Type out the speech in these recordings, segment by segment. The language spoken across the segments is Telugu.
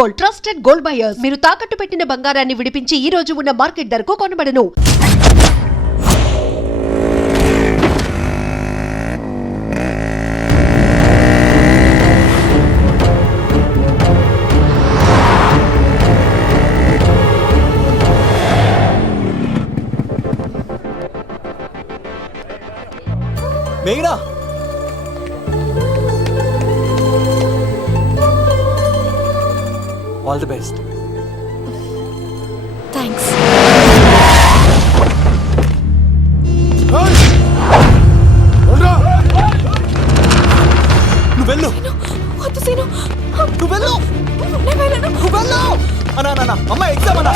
Gold, trusted gold buyers. మీరు తాకట్టు పెట్టిన బంగారాన్ని విడిపించి ఈ రోజు ఉన్న మార్కెట్ ధరకు కొనబడను. మేఘనా, ఆల్ ది బెస్ట్. థ్యాంక్స్. నువ్వు వెళ్ళు, వద్దు సీను. నువ్వు వెళ్ళు, నేను వెళ్ళను. నువ్వు వెళ్ళు. అన్నా అమ్మ ఎగ్జామ్ అన్నా.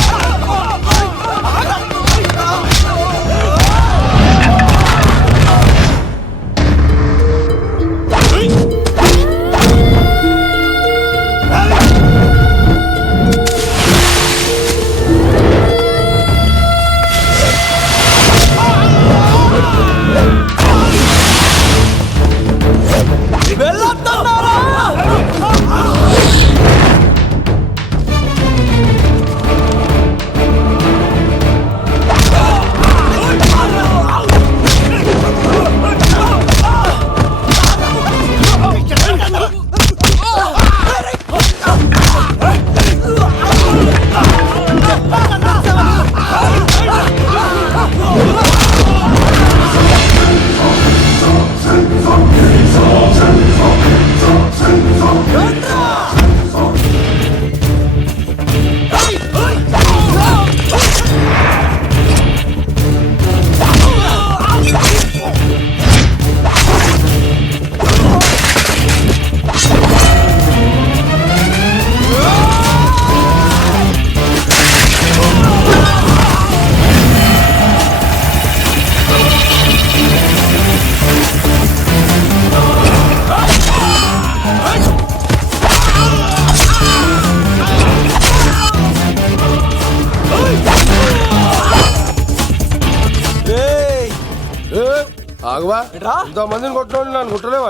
ఆగవా, ఇంతమందిని కొట్టడం నన్ను కొట్టలేవా?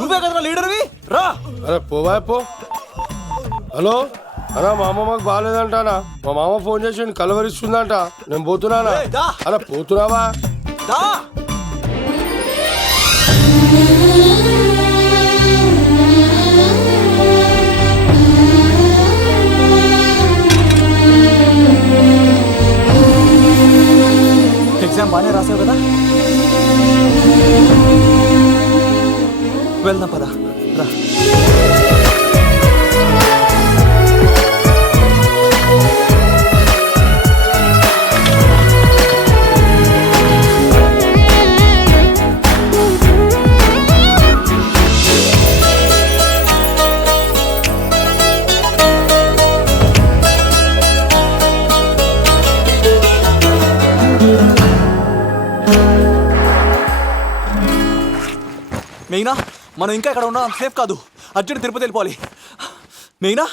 నువ్వే కదా లీడర్వి, రా. అరే పోవా పో. హలో అన్నా, మా అమ్మ మాకు బాగాలేదంటానా. మా మామ ఫోన్ చేసి కలవరిస్తుందంట. నేను పోతున్నానా? అలా పోతున్నావా? ఎగ్జామ్ బాగానే రాసావు కదా, వెళ్దాం పదా, రా. మెయినా, మనం ఇంకా ఇక్కడ ఉండడం సేఫ్ కాదు. అర్జెంట్ తిరుపతి వెళ్ళిపోవాలి. మెయినా,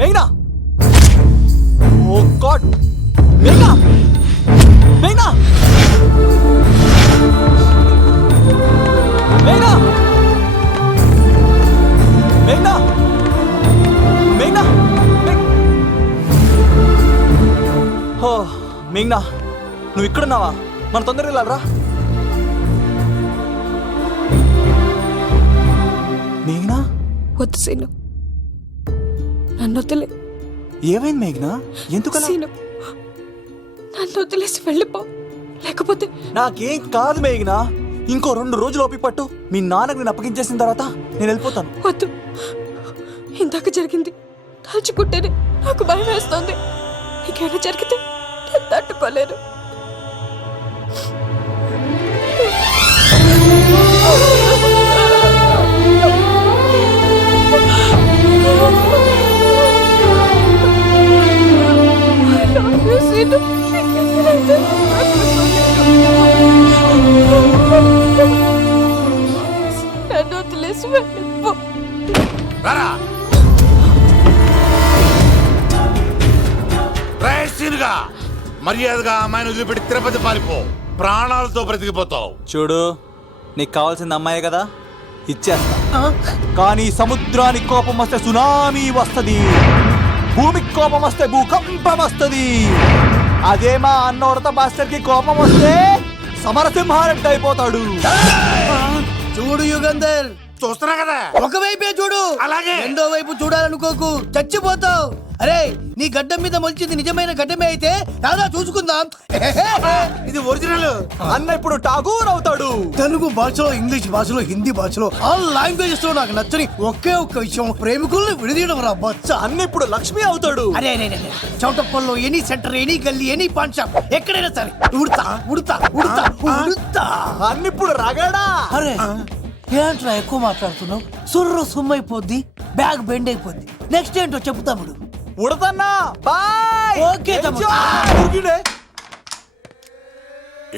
మెయినా, ఓ గాడ్, మెయినా, మెయినా, మెయినా, మెయినా, మెయినా, ఓ మెయినా, నువ్వు ఇక్కడున్నావా? మనం తొందరగా వెళ్ళాలరా. మేఘనా, వద్దు సీను, నన్ను వదిలే. ఏమైంది మేఘనా? ఎందుకలా? సీను, నన్ను వదిలేసి వెళ్ళిపో, లేకపోతే. నాకేం కాదు మేఘనా, ఇంకో 2 రోజులు ఓపిక పట్టు. మీ నాన్నకు నేను అప్పగించేసిన తర్వాత నేను వెళ్ళిపోతాను. వద్దు, ఇందాక జరిగింది తలుచుకుంటేనే నాకు భయం వేస్తుంది. నీకేమైనా జరిగితే నేను తట్టుకోలేను. నన్ను వదిలేసి వెళ్ళిపో. మర్యాదగా అమ్మాయిని వదిలిపెట్టి తిరుపతి పారిపో. ప్రాణాలతో బ్రతికిపోతావు. చూడు, నీకు కావాల్సింది అమ్మాయే కదా, ఇచ్చేస్తా. కానీ సముద్రానికి కోపం వస్తే సునామీ వస్తది, భూమికి కోపం వస్తే భూకంపం వస్తది. అదే మా అన్నోడత మాస్టర్ కి కోపం వస్తే సమరసింహారెడ్డి అయిపోతాడు. చూడు యుగంధర్, చూస్తున్నా కదా. ఒకవైపే చూడు, అలాగే. రెండో వైపు చూడాలనుకోకు, చచ్చిపోతావు. అరే, నీ గడ్డం మీద మొలిచింది నిజమైన గడ్డమే అయితే రాదా చూసుకుందాం. ఇది ఒరిజినల్. అన్న ఇప్పుడు ఠాగూర్ అవుతాడు. తెలుగు భాషలో, ఇంగ్లీష్ భాషలో, హిందీ భాషలో ఆల్ లాంగ్వేజెస్ లో నాకు నచ్చని ఒకే ఒక్క విషయం, ప్రేమికుల్ని విడదీయడం రా బచ్చ. అన్న ఇప్పుడు లక్ష్మి అవుతాడు. అరే అరే అరే, చౌటప్పల్లో ఎనీ సెంటర్, ఎనీ గల్లీ, ఎనీ పాన్ షాప్, ఎక్కడైనా సరే ఉడతా ఉడతా ఉడతా ఉడతా. అన్న ఇప్పుడు రగడా. అరే ఏంట్రా ఎక్కువ మాట్లాడుతున్నావు? సుర్రు సుమ్మైపోద్ది, బ్యాగ్ బెండ్ అయిపోద్ది. నెక్స్ట్ ఏంటో చెప్పు తమ్ముడు. ఉడతన్నా బాయ్. ఓకే తమ్ముడు. ఉరికిడే.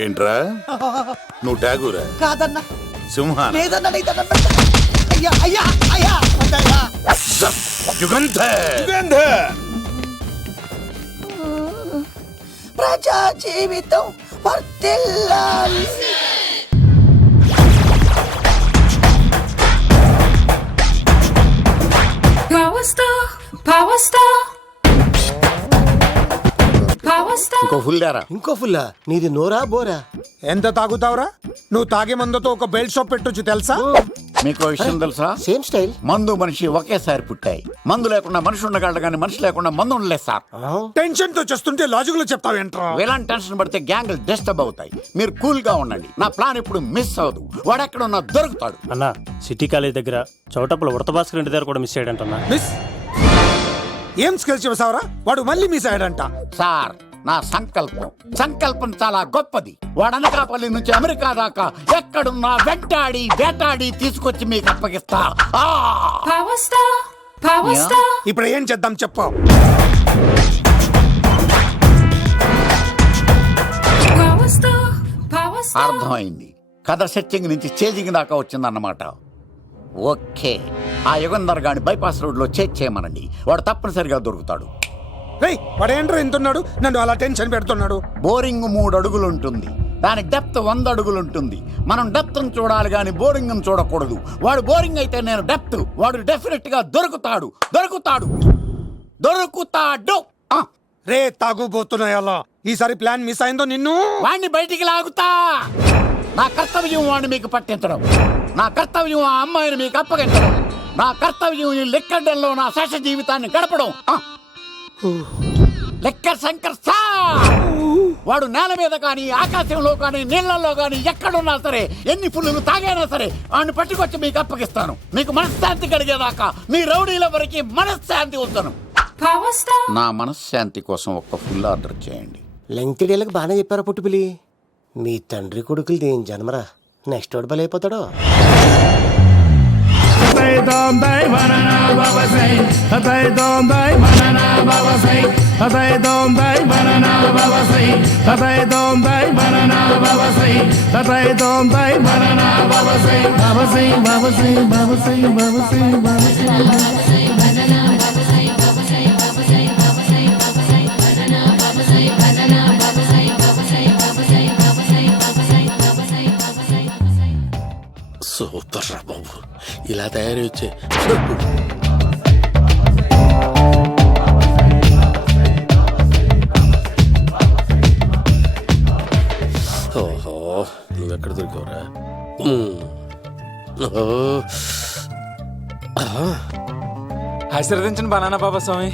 ఏంట్రా నువ్వు ఠాగూరా? కాదన్నా, సింహా? లేదన్నా, లేదన్నా. అయ్యా అయ్యా అయ్యా అయ్యా. యుగంధర్. ప్రజా జీవితం వర్ధిల్లాలి. Power Star. ఇంకో ఫుల్ దారా. ఇంకో ఫుల్లా? నీది నోరా బోరా? ఎంత తాగుతావురా? నువ్వు తాగే మందుతో ఒక బెల్ట్ షాప్ పెట్టొచ్చు తెలుసా? మీకు విషయం తెలుసా? Same style. మందు మనిషి ఒకేసారి పుట్టాయి. మందు లేకుండా మనిషి ఉండగలడు కానీ మనిషి లేకుండా మందు ఉండలేదు సార్. టెన్షన్ తో చేస్తుంటే లాజిక్ లో చెప్తావేంట్రా? ఎలాంటి టెన్షన్ పడితే గ్యాంగులు డిస్టర్బ్ అవుతాయి. మీరు కూల్ గా ఉండండి. నా ప్లాన్ ఇప్పుడు మిస్ అవ్వదు. వాడెక్కడున్నా దొరుకుతాడు. అన్నా, సిటీ కాలేజ్ దగ్గర చౌటప్పుల ఉడత భాస్కర్ ఇంటి దగ్గర కూడా మిస్ అయ్యాడంటన్నా. మిస్ ఏం స్కిల్స్ చేసావరా? వాడు మళ్ళీ మిస్ అయ్యాడంట. సార్, నా సంకల్పం చాలా గొప్పది. వాడు అనకాపల్లి నుంచి అమెరికా దాకా ఎక్కడున్నా వెంటాడి వేటాడి తీసుకొచ్చి మీకు అప్పగిస్తా. ఇప్పుడు ఏం చేద్దాం చెప్పు. అర్థమైంది. కథ సెట్టింగ్ నుంచి చేజింగ్ దాకా వచ్చిందన్నమాట. ఓకే, ఆ యుగంధర్ గాని బైపాస్ రోడ్ లో చేయమనండి. వాడు తప్పనిసరిగా దొరుకుతాడు. రేయ్, వాడేంట్రా ఎంతున్నాడు? నన్ను అలా టెన్షన్ పెడుతున్నాడు. బోరింగ్ 3 అడుగులు ఉంటుంది, దాని డెప్త్ 100 అడుగులు ఉంటుంది. మనం డెప్త్ చూడాలి గాని బోరింగ్ చూడకూడదు. వాడు బోరింగ్ అయితే నేను డెప్త్. వాడు డెఫినెట్ గా దొరుకుతాడు. రే తాగుబోతున్నాయి అలా. ఈసారి ప్లాన్ మిస్ అయిందో నిన్ను. వాడిని బయటికి లాగుతా. నా కర్తవ్యం వాడిని మీకు పట్టించడం. నా కర్తవ్యం ఆ అమ్మాయిని మీకు అప్పగించడం. నా కర్తవ్యం ఈ లెక్కడ్డల్లో నా శేష జీవితాన్ని గడపడం. లెక్కర్ శంకర్ సార్, వాడు నేల మీద కానీ ఆకాశంలో కానీ నీళ్లలో కానీ ఎక్కడున్నా సరే, ఎన్ని ఫుల్లు తాగైనా సరే వాడిని పట్టుకొచ్చి మీకు అప్పగిస్తాను. మీకు మనశ్శాంతి కలిగేదాకా మీ రౌడీలెవరికి మనశ్శాంతి వస్తాను. నా మనశ్శాంతి కోసం ఒక్క ఫుల్ ఆర్డర్ చేయండి. లెంగ్త్ డేలకు బాగానే చెప్పారా పుట్టుపిలి? మీ తండ్రి కొడుకులు దేని జన్మరా? నెక్స్ట్ వాడు బలైపోతాడో. సూపర్ రా బాబు, ఇలా తయారీ వచ్చే. ఓహో, నువ్వెక్కడ దొరికావురా? ఆశీర్వదించండి బనానా బాబా స్వామి.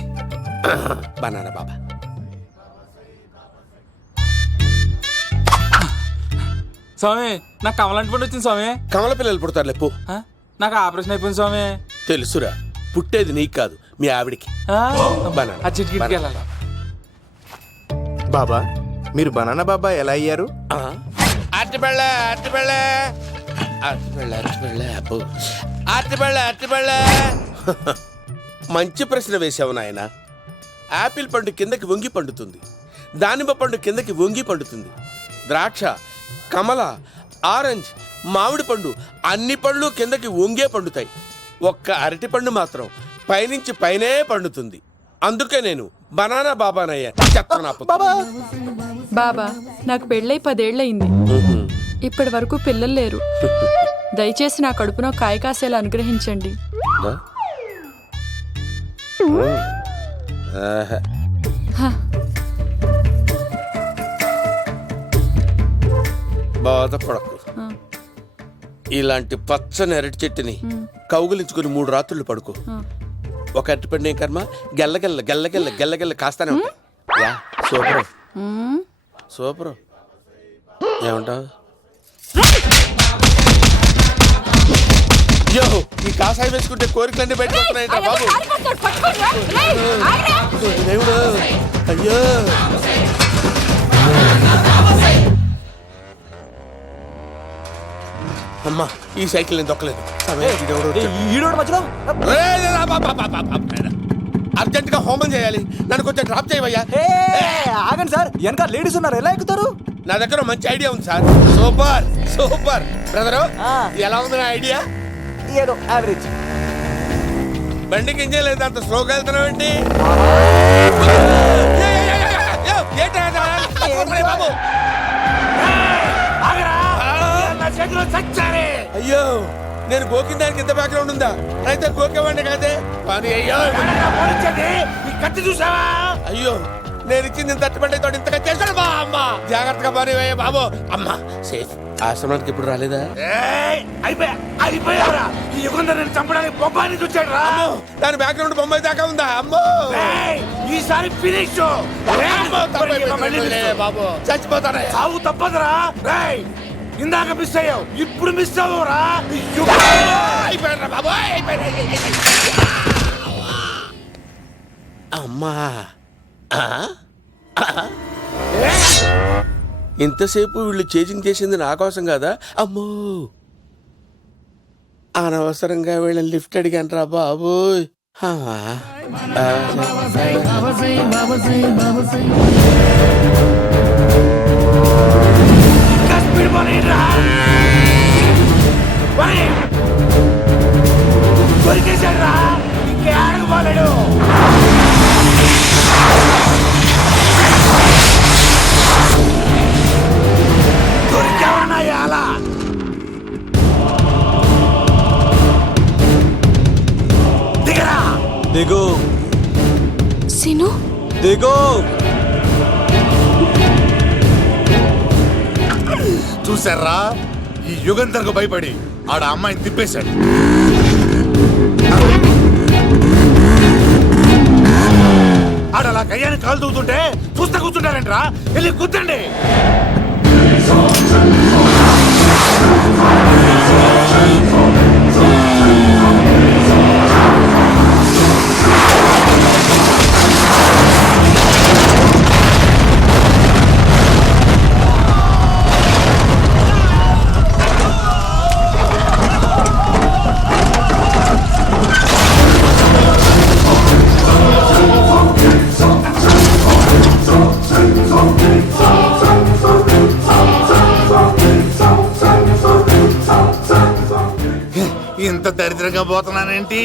బనానా బాబా. స్వామి, నాకు కమలంటి పండు వచ్చింది స్వామి. కమల పిల్లలు పుడతారు లేపు. నాకు ఆపరేషన్ అయిపోయింది స్వామి. తెలుసురా, పుట్టేది నీకు కాదు మీ ఆవిడికి. బనానా. ఆ చిటికి వెళ్ళాలి. బాబా, మీరు బనానా బాబా ఎలా అయ్యారు? మంచి ప్రశ్న వేసావు నాయన. యాపిల్ పండు కిందకి వంగి పండుతుంది, దానిమ్మ పండు కిందకి వంగి పండుతుంది, ద్రాక్ష, కమల, ఆరెంజ్, మామిడి పండు అన్ని పండ్లు కిందకి వంగే పండుతాయి. ఒక్క అరటి పండు మాత్రం పైనుంచి పైనే పండుతుంది. అందుకే నేను బనానా బాబానయ్యా. బాబా, నాకు పెళ్ళై 10 ఏళ్ళయింది. ఇప్పటి వరకు పిల్లలు లేరు. దయచేసి నా కడుపున కాయ కాసేలా అనుగ్రహించండి. బాధపడకు. ఇలాంటి పచ్చని అరటి చెట్టుని కౌగులించుకుని 3 రాత్రులు పడుకో. ఒక అరటిపండు ఏం కర్మ, గెల్లగెల్ల గెల్లగెల్ల గెల్లగెల్ల కాస్తానే ఉంటాయి. Yeah, super super. ఏమంటావు? అయ్యో, ఈ కాసాయి వేసుకుంటే కోరికలన్నీ బయటకు వస్తున్నాయంట బాబు. దేవుడు, అయ్యో. అమ్మా, ఈ సైకిల్ నేను దొక్కలేదు. ఈడోడు మధ్యలో అర్జెంట్ గా హోమం చేయాలి, నన్ను కొంచెం డ్రాప్ చేయవయ్యా. ఆగండి సార్, వెనక లేడీస్ ఉన్నారు, ఎలా ఎక్కుతారు? నా దగ్గర మంచి ఐడియా ఉంది సార్. సూపర్ సూపర్ బ్రదరు, ఎలా ఉంది నా ఐడియా? ఏదో యావరేజ్. బండికి ఇంజన్ లేదు, అంత స్లోగా వెళ్తున్నావు ఏంటి? అయ్యో, నేను గోకిన దానికి ఇంత బ్యాక్గ్రౌండ్ ఉందా? అయితే గోకేవాడిని కాదే. కానీ అయ్యో, కత్తి చూసావా? అయ్యో, నేను ఇచ్చింది తట్టుబడి తోటి ఇంతగా చేశాడు మా అమ్మ. జాగ్రత్తగా పని బాబు. అమ్మ సేఫ్. ఆశ్రమానికి ఇప్పుడు రాలేదా? అయిపోయారా? ఈ యుగంలో నేను చంపడానికి బొమ్మాని చూచాడు రా. దాని బ్యాక్గ్రౌండ్ బొమ్మాయి దాకా ఉందా? అమ్మో, ఈసారి ఫినిష్ బాబు, చచ్చిపోతానే. సాగు తప్పదురా. ఇందాక మిస్ అయ్యావు, ఇప్పుడు మిస్ అవ్వరా. అయిపోయాడు బాబు, అమ్మా. ఇంతసేపు వీళ్ళు చేజింగ్ చేసింది నా కోసం కదా. అమ్మో, అనవసరంగా వీళ్ళని లిఫ్ట్ అడిగాను రా బాబు. కొరికేశాడ్రా, ఇంకే ఆడకపోలేడు. దొరికావన్నాయాలా? దిగరా. దిగు సీను, దిగు. చూసారా, ఈ యుగంధర్కు భయపడి ఆడ అమ్మాయిని తిప్పేశాడు. ఆడలా కయ్యాన్ని కాలు తూగుతుంటే చూస్తా కూర్చుంటారంట్రా. వెళ్ళి కూర్చోండి. ఇంత దరిద్రంగా పోతున్నానేంటి?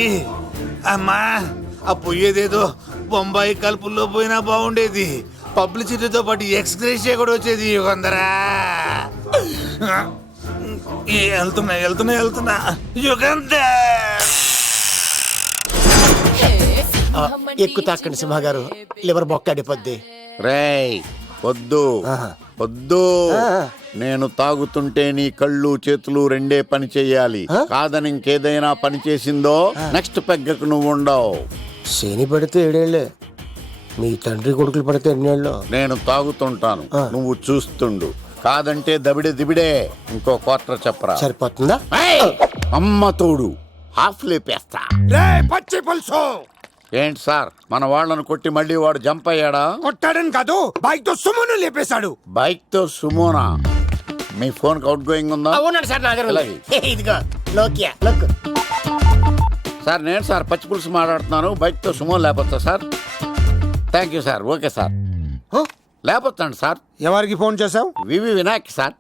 అమ్మా, ఆ పోయేదేదో బొంబాయి కలుపుల్లో పోయినా బాగుండేది. పబ్లిసిటీతో పాటు ఎక్స్‌గ్రేషియా కూడా వచ్చేది. యుగంధరా, వెళ్తున్నా యుగంధర్. ఎక్కు తాకండి సింహ గారు, లివర్ బొక్క అడిపోద్ది. రేయ్, వద్దు వద్దు. నేను తాగుతుంటే నీ కళ్ళు చేతులు రెండే పని చెయ్యాలి. కాదని ఇంకేదైనా పని చేసిందో నెక్స్ట్ పెగ్గకు నువ్వు ఉండవు. శని పడితే 7 ఏళ్ళే, మీ తండ్రి కొడుకులు పడితే 8 ఏళ్ళు. నేను తాగుతుంటాను, నువ్వు చూస్తుండు. కాదంటే దబిడే దిబిడే. ఇంకో క్వార్టర్ చెప్పరా. సరిపోతుందా? అమ్మ తోడు, హాఫ్ లేపేస్తా. పచ్చి పులుసు. ఏంటి సార్, మన వాళ్ళను కొట్టి మళ్ళీ వాడు జంప్ అయ్యాడా? కొట్టాడని కాదు, బైక్ తో సుమోను లేపేశాడు. బైక్ తో సుమోనా? మీ ఫోన్ అవుట్ గోయింగ్ ఉందా? అవునండి సార్, నా దగ్గర ఇదిగో నోకియా లోక్. సార్ నేను సార్ పచ్చి పులుసు మాట్లాడుతున్నాను. బైక్ తో సుమో లేపొచ్చా sir? Thank you sir. Okay sir, లేపొచ్చండి సార్. ఎవరికి ఫోన్ చేసావు? వివి వినాయక్ సార్.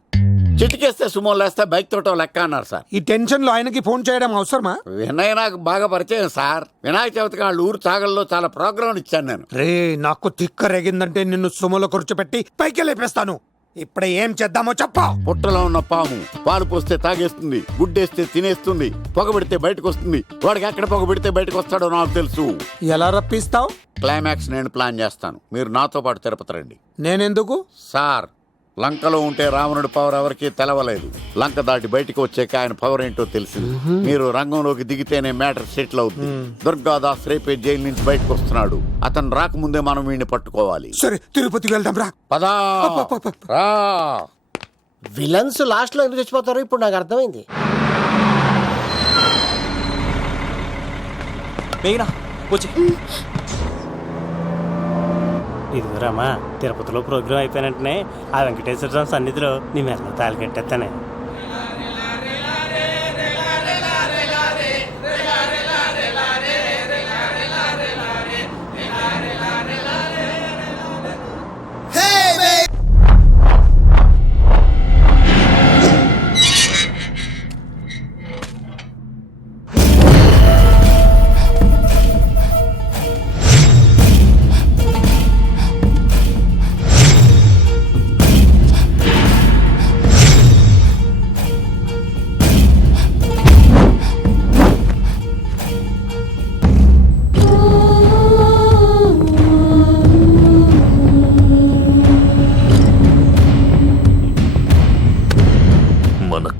చిటికేస్తే సుమో లేస్తే బైక్ తోటో లెక్క అన్నారు సార్. ఈ టెన్షన్ లో ఆయనకి ఫోన్ చేయడం అవసరమా? వినయ్ నాకు బాగా పరిచయం సార్. వినాయక చవితికి వాళ్ళ ఊరు చాగల్లో చాలా ప్రోగ్రాం ఇచ్చాను నేను. రే, నాకు తిక్క రేగిందంటే నిన్ను సుమోలో కూర్చోపెట్టి పైకి లేపేస్తాను. ఇప్పుడు ఏం చేద్దామో చెప్పు. పుట్టలో ఉన్న పాము పాలు పోస్తే తాగేస్తుంది, గుడ్డేస్తే తినేస్తుంది, పొగబెడితే బయటకు వస్తుంది. వాడికి ఎక్కడ పొగబెడితే బయటకు వస్తాడో నాకు తెలుసు. ఎలా రప్పిస్తావు? క్లైమాక్స్ నేను ప్లాన్ చేస్తాను, మీరు నాతో పాటు తిరుపతి రండి. నేనెందుకు? సార్, లంకలో ఉంటే రావణుడి పవర్ ఎవరికీ తెలవలేదు. లంక దాటి బయటికి వచ్చాక ఆయన పవర్ ఏంటో తెలిసింది. మీరు రంగంలోకి దిగితేనే మ్యాటర్ సెటిల్ అవుతుంది. దుర్గాదాస్ రేపే జైలు నుంచి బయటకు వస్తున్నాడు. అతను రాకముందే మనం వీడిని పట్టుకోవాలి. సరే, తిరుపతికి వెళ్దాం రా. పదా రా. విలన్స్ లాస్ట్ లో ఎందుకు చచ్చిపోతారో ఇప్పుడు నాకు అర్థమైంది. మేఘనా వచ్చి. ఇదిగోరామా, తిరుపతిలో ప్రోగ్రాం అయిపోయినట్టునే ఆ వెంకటేశ్వర స్వామి సన్నిధిలో నీ మెల్ల తాళి కట్టేస్తానే.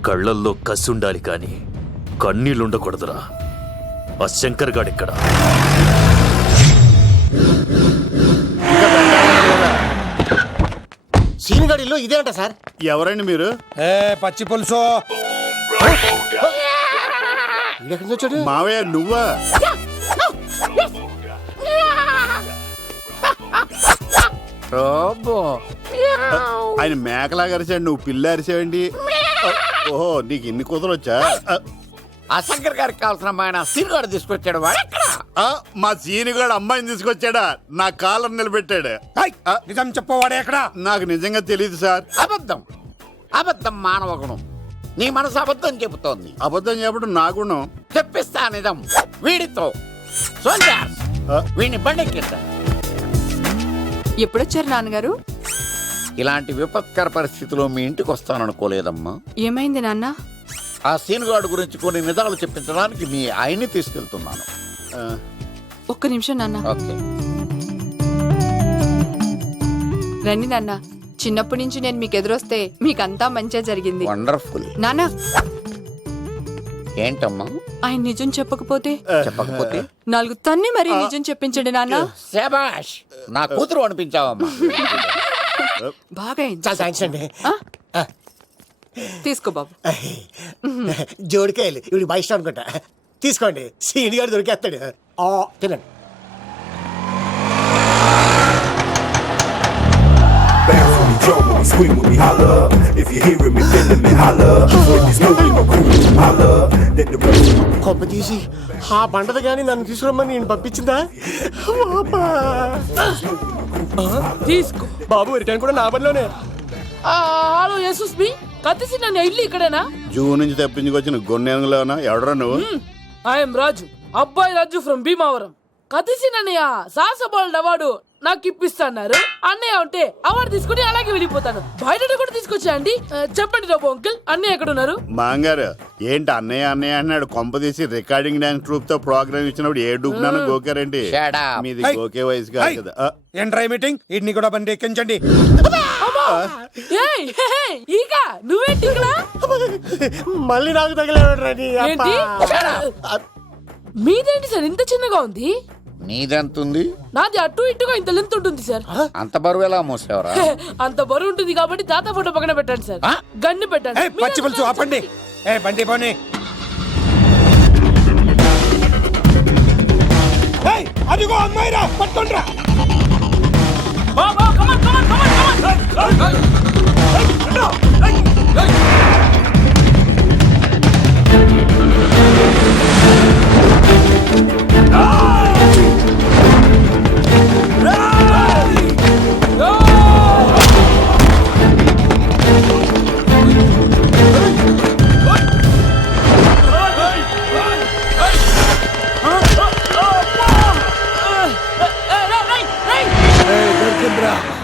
కళ్ళల్లో కసి ఉండాలి కానీ కన్నీళ్ళుండకూడదురా. ఆ శంకర్ గాడెక్కడ? సీనిగాడిలో ఇదే అంట సార్. ఎవరండి మీరు? పచ్చి పులుసు. వచ్చాడు మావయ్య, నువ్వా? ఆయన మేకలాగా అరిచాడు, నువ్వు పిల్ల అరిచావండి. ఓహో, నీకు ఇన్ని కుదరొచ్చా? ఆ శంకర్ గారికి కావాల్సిన అమ్మాయి సీనుగాడు తీసుకొచ్చాడు. మా సీనుగాడు అమ్మాయిని తీసుకొచ్చాడా? నా కాలర్ నిలబెట్టాడు. నిజం చెప్పవాడే ఎక్కడ? నాకు నిజంగా తెలియదు సార్. అబద్ధం, అబద్ధం మానవ గుణం. నీ మనసు అబద్ధం చెబుతోంది. అబద్ధం చెప్పడం నా గుణం. చెప్పిస్తా నిజం. వీడితో సోల్జర్స్ వీడిని బండెక్కిస్తా. ఎప్పుడొచ్చారు నాన్నగారు? ఇలాంటి విపత్కర పరిస్థితిలో మీ ఇంటికి వస్తాననుకోలేదమ్మా. ఏమైంది నాన్న? ఆ సీనుగాడు గురించి కొన్ని నిజాలు చెప్పించడానికి మీ ఆయన్ని తీసుకెళ్తున్నాను. ఒక్క నిమిషం నాన్న. ఓకే, రండి నాన్న. చిన్నప్పటి నుంచి నేను మీకు ఎదురొస్తే మీకంతా మంచిగా జరిగింది. వండర్ఫుల్. నాన్న, ఏంటమ్మా? ఆయన నిజం చెప్పకపోతే చెప్పకపోతే 4 తన్ని మరి నిజం చెప్పించండి నాన్న. శభాష్, నా కూతురు అనిపించావమ్మా. బాగా అయింది. చాలా థ్యాంక్స్ అండి. తీసుకో బాబు. జోడికాయలు ఇవి బాగా ఇష్టం అనుకుంటా. తీసుకోండి, సీనిగాడు దొరికేస్తాడు. తినండి. కొమ్మ తీసి ఆ పంటది కానీ నన్ను తీసుకురమ్మని నేను పంపించిందా? తీసుకో బాబు, రిటర్న్ కూడా నా పనిలోనే. హలో యేసుస్ బి, కత్తిసి నన్ను ఇల్లు ఇక్కడేనా? జూ నుంచి తప్పించుకొచ్చిన గొన్నెంగులోనా? ఎవడరా నువ్వు? ఐఎమ్ రాజు, అబ్బాయి రాజు ఫ్రమ్ భీమావరం. కత్తిసి నన్నయ్య సాహసబాలుడు అవార్డు నాకు ఇప్పిస్తాన్నారు. అన్నయ్య ఉంటే అవార్డు తీసుకుని అలాగే వెళ్ళిపోతాను. బయట కూడా తీసుకొచ్చా అండి. చెప్పండి రాబు అంకుల్, అన్నయ్య ఎక్కడ ఉన్నారు? మాంగారు ఏంటి అన్నయ్య అన్నయ్య అన్నాడు? కొంప తీసి రికార్డింగ్ డాన్స్ ట్రూప్ తో ప్రోగ్రామ్ ఇచ్చినప్పుడు ఏ డూబ్నాను గోకారండి? మీది గోకే వయసు కాదు కదా. ఏంట్రై మీటింగ్? ఇడ్ని కూడా బండి ఎక్కించండి. ఈక నువ్వేంటి ఇక్కడ? మళ్ళీ నాకు తగిలేవాడు. మీదేంటి సార్ ఇంత చిన్నగా ఉంది? నీదెంతుంది? నాది అటు ఇటుగా ఇంత లెంత్ ఉంటుంది సార్. అంత బరువు ఎలా మోసేవరా? అంత బరువు ఉంటుంది కాబట్టి తాత ఫోటో పక్కన పెట్టండి సార్. గన్ను పెట్టండి. పచ్చి పులుసు ఆపండి. బండి పోనీ. అదిగో అమ్మాయి రా, పట్టుకోండి రా.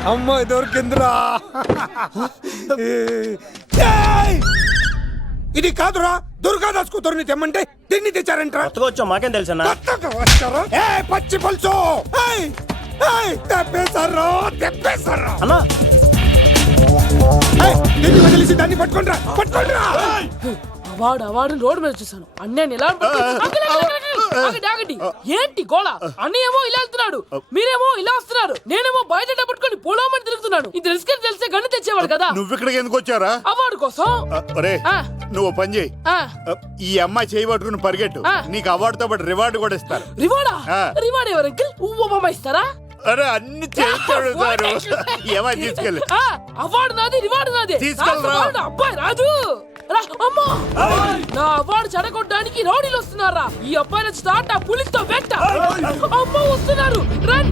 అమ్మాయి దొరికిందిరా. ఇది కాదురా, దుర్గాదాస్ కూతురుని తెమ్మంటే దీన్ని తెచ్చారంట్రా. కొత్తగా వచ్చాం, మాకేం తెలుసన్నా? కొత్తగా వచ్చారా? పచ్చి పులుసు తెప్పేశారా, తెప్పేశారా అన్నా దీన్ని వదిలేసి దాన్ని పట్టుకోండిరా, పట్టుకోండిరా. అవార్డు రోడ్డు మీద చూసాను అన్నయ్య ఎలా ఆగండి ఏంటి గోళ అన్నయ్య ఏమో ఇలా వెళ్తున్నాడు, మీరేమో ఇలా వస్తున్నారు, నేనేమో బయట పట్టుకొని పొలమని తిరుగుతున్నాను. ఇది రిస్క్ అని తెలిస్తే గన్ను తెచ్చేవాడు కదా. నువ్వు ఇక్కడికి ఎందుకు వచ్చారా? అవార్డు కోసం. ఒరే ఆ. నువ్వు పని చేయి, ఆ, ఈ అమ్మాయి చేయి పట్టుకుని పరిగెట్టు, ఆ. నీకు అవార్డుతో పాటు రివార్డు కూడా ఇస్తారు. రివార్డా? ఆ. రివార్డ్ ఎవరు అంకిల్? ఉవ్వమ్మ ఇస్తారా? అరే అన్ని చేస్తాడు ఏమై తీసుకెళ్ళి. ఆ, అవార్డు నాది, రివార్డు నాది. తీసుకెళ్ళరా. అవార్డు అబ్బాయి రాజు రా, అమ్మా. నా అవార్డు చెడగొట్టడానికి రౌడీలు వస్తున్నారా? ఈ అబ్బాయి స్టార్ట్ ఆ పులితో వెంట. అమ్మ వస్తున్నారు, రన్.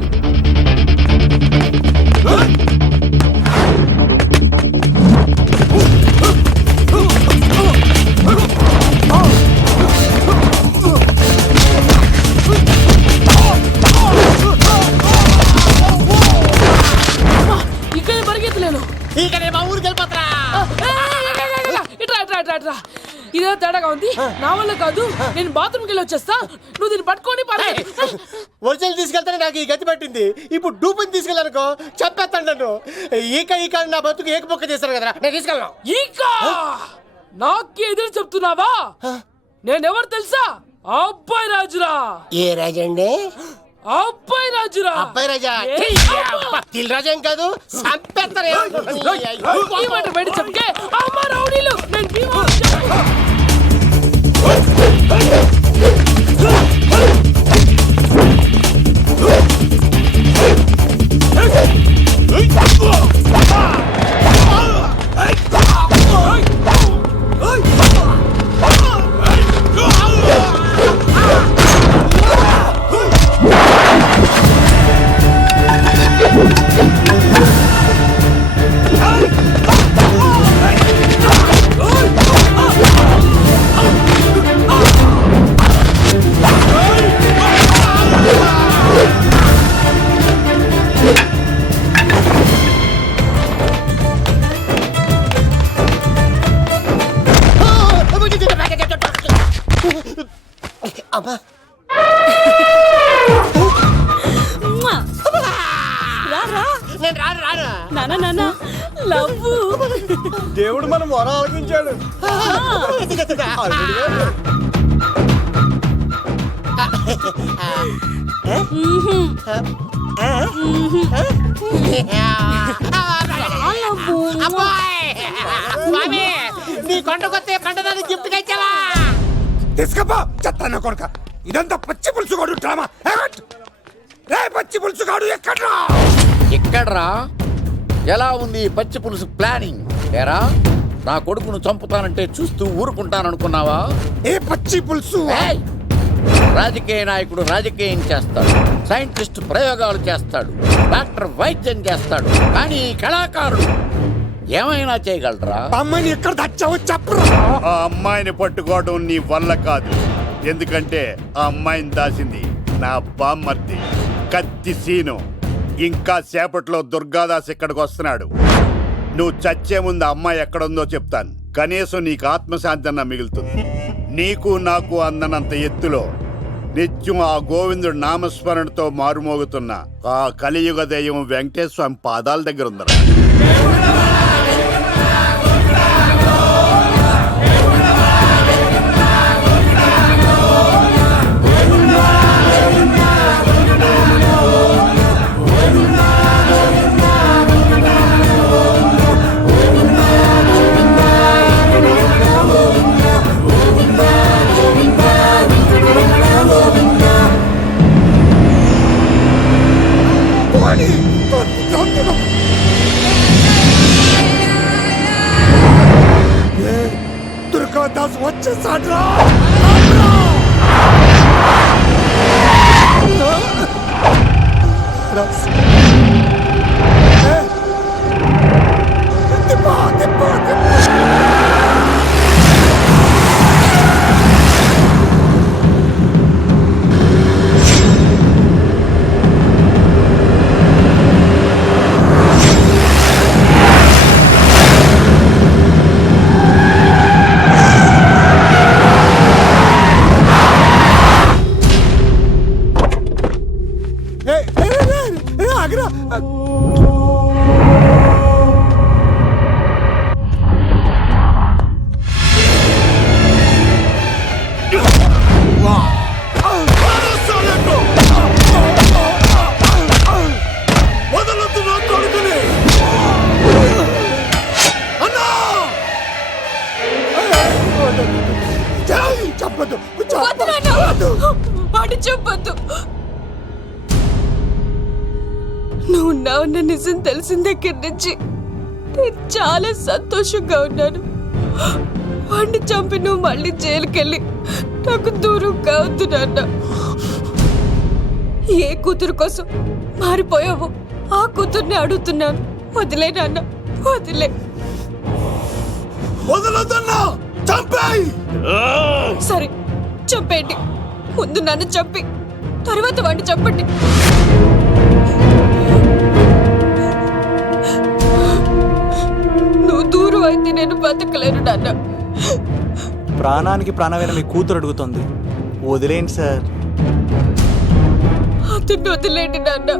ఇక్కడ పరిగెత్తలేను. మా ఊరికి వెళ్ళిపోతారా? ఇట్రా ఇదే తేడాగా ఉంది. నా వల్ల కాదు, నేను బాత్రూమ్కి వెళ్ళి వచ్చేస్తా. నువ్వు దీన్ని పట్టుకొని ఒరిజినల్ తీసుకెళ్తానే నాకు ఈ గతి పట్టింది. ఇప్పుడు డూపుని తీసుకెళ్ళానుకో చెప్పేస్తాను నన్ను. ఈక నా బతుకు ఏకపొక్క చేశారు కదరా, నేను తీసుకెళ్ళను. ఇంకా నాకే ఎదురు చెప్తున్నావా? నేనెవరు తెలుసా? అబ్బాయి రాజురా. ఏ రాజండి? అబ్బాయి రాజురా. అబ్బాయి రాజా? తిల్ రాజా ఏం కాదు, సంపేస్తారు. ఈ మాట బయట చెప్తే అమ్మ రౌడీలు. నేను భీమా దేవుడు మనం వరం ఆలకించాడు. నీ కొండకొస్తే పంటదాన్ని గిఫ్ట్ ఇచ్చావా? తీసుకపో చెత్తాన్న కొడుక. ఇదంతా పచ్చి పులుసుగాడు డ్రామా. రే పచ్చి పులుసుగాడు ఎక్కడ్రా? ఎక్కడ్రా? ఎలా ఉంది పచ్చి పులుసు ప్లానింగ్? ఏరా నా కొడుకును చంపుతానంటే చూస్తూ ఊరుకుంటాననుకున్నావా? ఏ పచ్చి పులుసు? రాజకీయ నాయకుడు రాజకీయం చేస్తాడు, సైంటిస్ట్ ప్రయోగాలు చేస్తాడు, డాక్టర్ వైద్యం చేస్తాడు, కానీ కళాకారుడు ఏమైనా చేయగలరా? అమ్మాయిని ఎక్కడ దాచావో చెప్పరా. ఆ అమ్మాయిని పట్టుకోవడం నీ వల్ల కాదు, ఎందుకంటే ఆ అమ్మాయిని దాసింది నా బామ్మర్ది కత్తి సీను. ఇంకా సేపట్లో దుర్గాదాస్ ఇక్కడికి వస్తున్నాడు. నువ్వు చచ్చే ముందు అమ్మాయి ఎక్కడుందో చెప్తాను, కనీసం నీకు ఆత్మశాంతి అన్న మిగులుతుంది. నీకు నాకు అందనంత ఎత్తులో నిత్యం ఆ గోవిందుడు నామస్మరణతో మారుమోగుతున్న ఆ కలియుగ దైవం వెంకటేశ్వర స్వామి పాదాల దగ్గర ఉందరా. దుర్గాదాస్ వచ్చేసాడ్రా. ఆగిరా వదలొద్దు నా కొడుకుని అన్నా చెప్పదు వాడు చెప్పొద్దు. నువ్వు ఉన్నావన్న నిజం తెలిసిన దగ్గర నుంచి నేను చాలా సంతోషంగా ఉన్నాను. వాడిని చంపి నువ్వు మళ్ళీ జైలుకెళ్ళి నాకు దూరం కావద్దు నాన్న. ఏ కూతురు కోసం మారిపోయావో ఆ కూతుర్ని అడుగుతున్నాను. వదిలే నాన్న, వదిలే. వదలొద్దన్నా చంపేయ్. సరే చంపేయండి. ముందు నన్ను చంపి తర్వాత వాడిని చంపండి. నువ్వు దూరం అయితే నేను బతకలేను నాన్న. ప్రాణానికి ప్రాణమైన మీ కూతురు అడుగుతుంది, వదిలేండి సార్. అతన్ని వదిలేండి నాన్న.